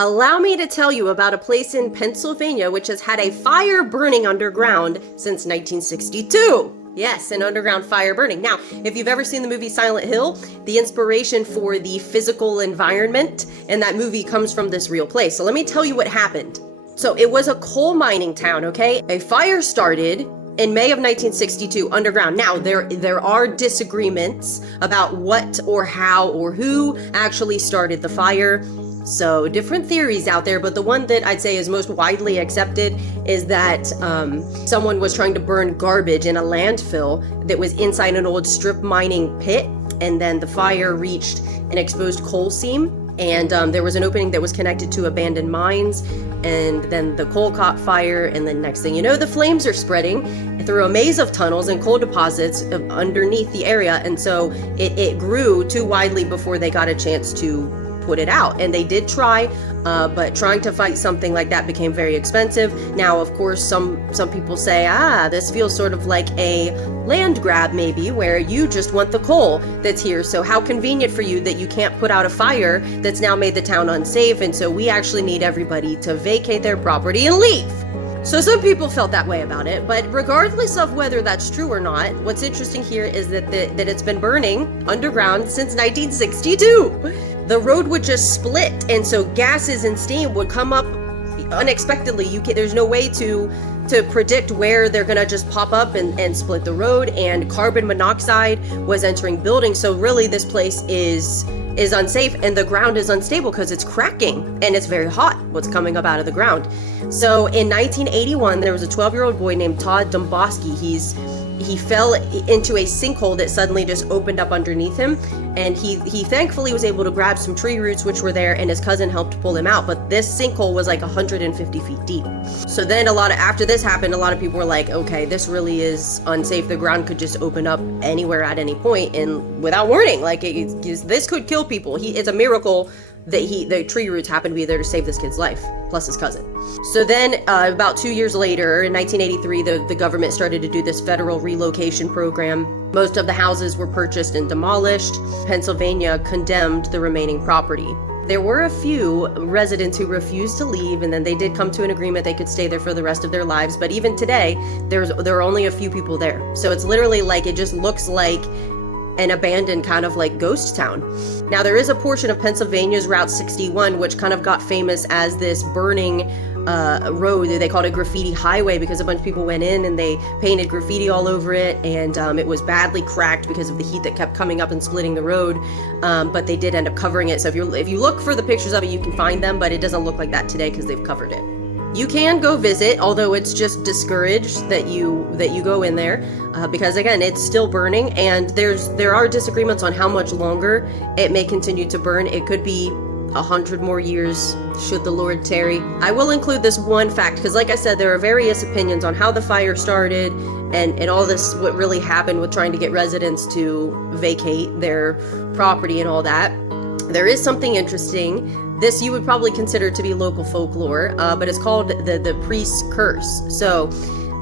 Allow me to tell you about a place in Pennsylvania which has had a fire burning underground since 1962. Yes, an underground fire burning. Now, if you've ever seen the movie Silent Hill, the inspiration for the physical environment in that movie comes from this real place. So let me tell you what happened. So it was a coal mining town, okay? A fire started in May of 1962 underground. Now, there are disagreements about what or how or who actually started the fire. So different theories out there, but the one that I'd say is most widely accepted is that someone was trying to burn garbage in a landfill that was inside an old strip mining pit, and then the fire reached an exposed coal seam, and there was an opening that was connected to abandoned mines, and then the coal caught fire, and then next thing you know, the flames are spreading through a maze of tunnels and coal deposits underneath the area, and so it grew too widely before they got a chance to put it out. And they did try, but trying to fight something like that became very expensive. Now, of course, some people say, this feels sort of like a land grab maybe, where you just want the coal that's here. So how convenient for you that you can't put out a fire that's now made the town unsafe, and so we actually need everybody to vacate their property and leave. So some people felt that way about it, but regardless of whether that's true or not, what's interesting here is that it's been burning underground since 1962. The road would just split, and so gases and steam would come up unexpectedly. There's no way to predict where they're gonna just pop up and split the road, and carbon monoxide was entering buildings. So really this place is unsafe, and the ground is unstable because it's cracking and it's very hot what's coming up out of the ground. So in 1981, there was a 12-year-old boy named Todd Domboski. He fell into a sinkhole that suddenly just opened up underneath him, and he thankfully was able to grab some tree roots which were there, and his cousin helped pull him out. But this sinkhole was like 150 feet deep. So then after this happened, a lot of people were like, okay, this really is unsafe. The ground could just open up anywhere at any point and without warning. Like this could kill people. It's a miracle that the tree roots happened to be there to save this kid's life, plus his cousin. So then about 2 years later, in 1983, the government started to do this federal relocation program. Most of the houses were purchased and demolished. Pennsylvania condemned the remaining property. There were a few residents who refused to leave, and then they did come to an agreement they could stay there for the rest of their lives. But even today, there are only a few people there. So it's literally like, it just looks like an abandoned kind of like ghost town. Now, there is a portion of Pennsylvania's Route 61 which kind of got famous as this burning road. They called it Graffiti Highway because a bunch of people went in and they painted graffiti all over it, and it was badly cracked because of the heat that kept coming up and splitting the road, but they did end up covering it. So if you look for the pictures of it, you can find them, but it doesn't look like that today because they've covered it. You can go visit, although it's just discouraged that you go in there because again, it's still burning, and there are disagreements on how much longer it may continue to burn. It could be 100 more years should the Lord tarry. I will include this one fact because, like I said, there are various opinions on how the fire started and all this, what really happened with trying to get residents to vacate their property and all that. There is something interesting. This you would probably consider to be local folklore, but it's called the priest's curse. So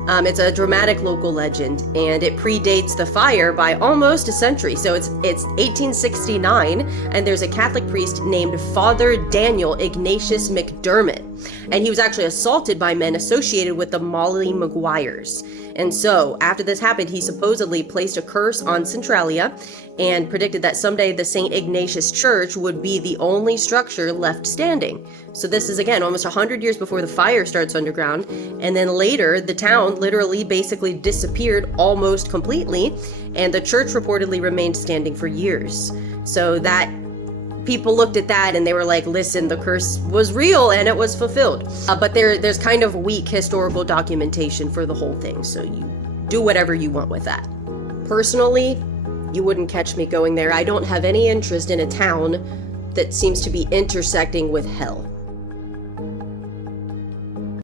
it's a dramatic local legend, and it predates the fire by almost a century. So it's 1869, and there's a Catholic priest named Father Daniel Ignatius McDermott, and he was actually assaulted by men associated with the Molly Maguires. And so after this happened, he supposedly placed a curse on Centralia and predicted that someday the St. Ignatius Church would be the only structure left standing. So this is, again, almost 100 years before the fire starts underground. And then later, the town literally basically disappeared almost completely, and the church reportedly remained standing for years. So that people looked at that and they were like, listen, the curse was real and it was fulfilled. But there's kind of weak historical documentation for the whole thing, so you do whatever you want with that. Personally, you wouldn't catch me going there. I don't have any interest in a town that seems to be intersecting with hell.